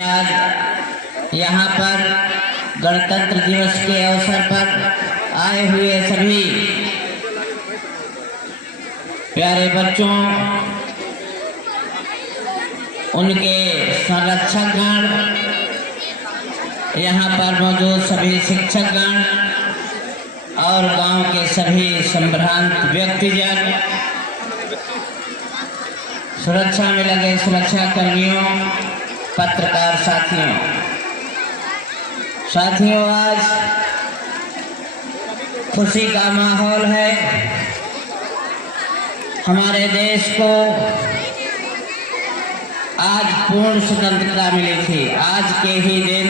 आज यहाँ पर गणतंत्र दिवस के अवसर पर आए हुए सभी प्यारे बच्चों, उनके संरक्षकगण, यहाँ पर मौजूद सभी शिक्षकगण और गांव के सभी संभ्रांत व्यक्तिजन, सुरक्षा में लगे सुरक्षा कर्मियों, पत्रकार साथियों, आज खुशी का माहौल है। हमारे देश को आज पूर्ण स्वतंत्रता मिली थी। आज के ही दिन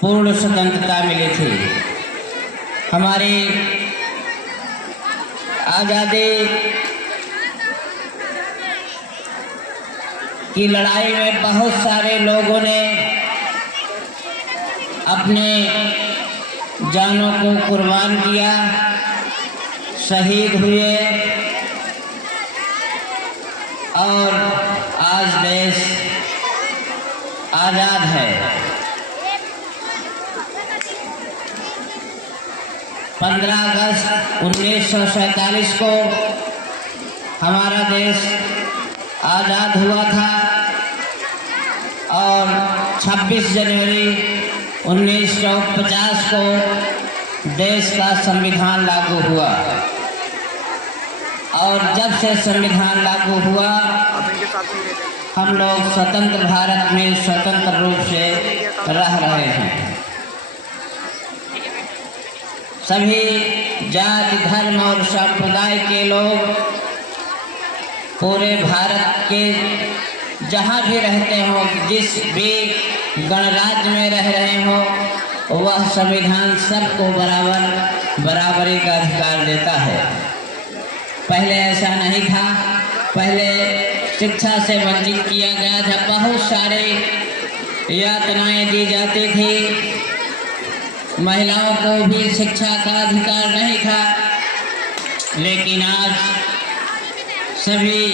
पूर्ण स्वतंत्रता मिली थी। हमारी आज़ादी की लड़ाई में बहुत सारे लोगों ने अपने जानों को कुर्बान किया, शहीद हुए और आज देश आज़ाद है। 15 अगस्त 1947 को हमारा देश आज़ाद हुआ था और 26 जनवरी 1950 को देश का संविधान लागू हुआ। और जब से संविधान लागू हुआ, हम लोग स्वतंत्र भारत में स्वतंत्र रूप से रह रहे हैं। सभी जाति, धर्म और संप्रदाय के लोग पूरे भारत के जहाँ भी रहते हो, जिस भी गणराज्य में रह रहे हो, वह संविधान सबको बराबरी का अधिकार देता है। पहले ऐसा नहीं था। पहले शिक्षा से वंचित किया गया था, बहुत सारे यातनाएं दी जाती थी, महिलाओं को भी शिक्षा का अधिकार नहीं था। लेकिन आज सभी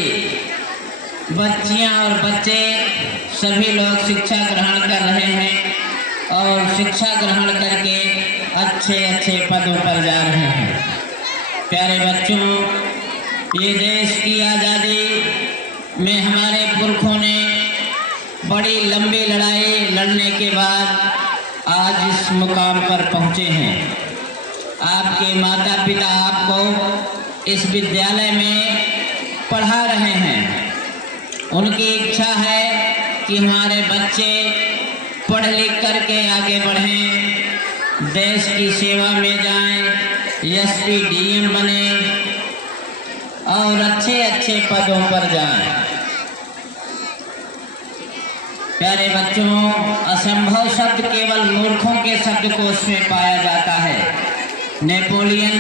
बच्चियां और बच्चे, सभी लोग शिक्षा ग्रहण कर रहे हैं और शिक्षा ग्रहण करके अच्छे पदों पर जा रहे हैं। प्यारे बच्चों, ये देश की आज़ादी में हमारे पुरखों ने बड़ी लंबी लड़ाई लड़ने के बाद आज इस मुकाम पर पहुँचे हैं। आपके माता पिता आपको इस विद्यालय में पढ़ा रहे हैं। उनकी इच्छा है कि हमारे बच्चे पढ़ लिख करके आगे बढ़ें, देश की सेवा में जाएं, एसपी, डीएम बने और अच्छे पदों पर जाएं। प्यारे बच्चों, असंभव शब्द केवल मूर्खों के शब्दकोश में पाया जाता है। नेपोलियन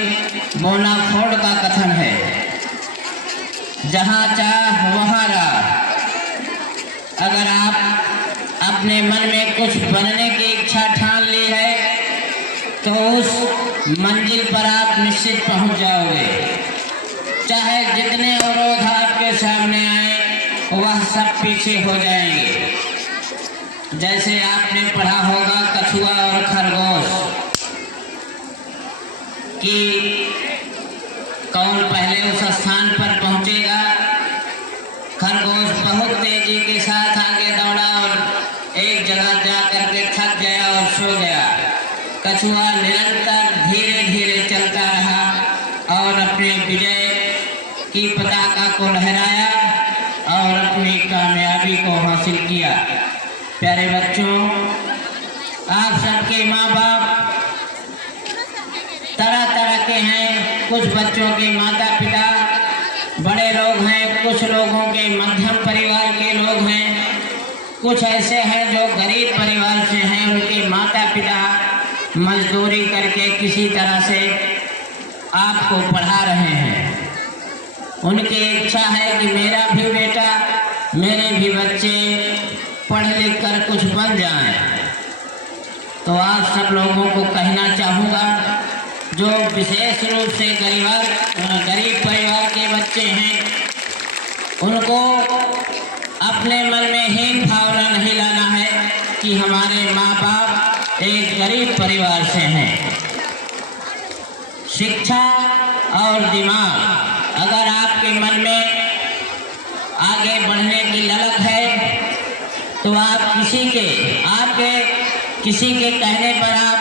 बोनापार्ट का कथन है, जहाँ चाह वहाँ राह। अगर आप अपने मन में कुछ बनने की इच्छा ठान ली है तो उस मंजिल पर आप निश्चित पहुँच जाओगे। चाहे जितने अवरोध आपके सामने आए, वह सब पीछे हो जाएंगे। जैसे आपने पढ़ा होगा कछुआ और खरगोश कि कौन पहले उस स्थान पर पहुंचेगा। खरगोश बहुत तेजी के साथ आगे दौड़ा और एक जगह जा करके थक गया और सो गया। कछुआ निरंतर धीरे चलता रहा और अपने विजय की पताका को लहराया और अपनी कामयाबी को हासिल किया। प्यारे बच्चों, आप सबके माँ बाप तरह के हैं। कुछ बच्चों के माता पिता बड़े लोग हैं, कुछ लोगों के मध्यम परिवार के लोग हैं, कुछ ऐसे हैं जो गरीब परिवार से हैं। उनके माता पिता मजदूरी करके किसी तरह से आपको पढ़ा रहे हैं। उनकी इच्छा है कि मेरा भी बेटा, मेरे भी बच्चे पढ़ लिख कर कुछ बन जाएं। तो आप सब लोगों को कहना चाहूँगा, जो विशेष रूप से गरीब परिवार के बच्चे हैं, उनको अपने मन में कि हमारे माँ बाप एक गरीब परिवार से हैं। शिक्षा और दिमाग, अगर आपके मन में आगे बढ़ने की ललक है तो आप आपके किसी के कहने पर आप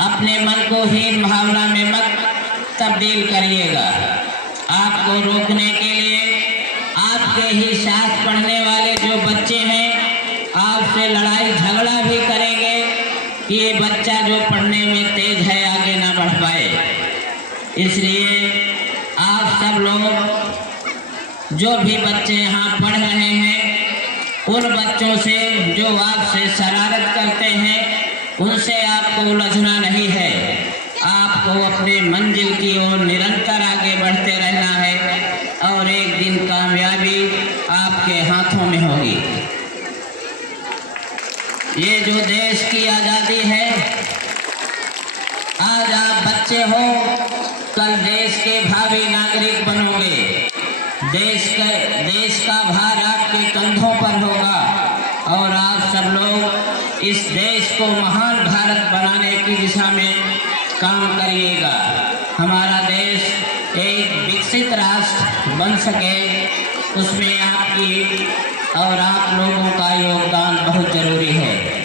अपने मन को हीन भावना में मत तब्दील करिएगा। आपको रोकने के लिए आपके ही साथ पढ़ने वाले जो बच्चे हैं आपसे लड़ाई झगड़ा भी करेंगे कि ये बच्चा जो पढ़ने में तेज है आगे ना बढ़ पाए। इसलिए आप सब लोग जो भी बच्चे यहाँ पढ़ रहे हैं उन बच्चों से जो आपसे शरारत करते हैं उनसे आपको उलझना नहीं है। आपको अपने मंजिल की ओर निरंतर आगे बढ़ते रहना है और एक दिन कामयाबी आपके हाथों में होगी। ये जो देश की आज़ादी है, आज आप बच्चे हो, कल देश के भावी नागरिक बनोगे। देश का भार आपके कंधों पर होगा और आप सब लोग इस देश को महान भारत बनाने की दिशा में काम करिएगा। हमारा देश एक विकसित राष्ट्र बन सके, उसमें आपकी और आप लोगों का योगदान बहुत ज़रूरी है।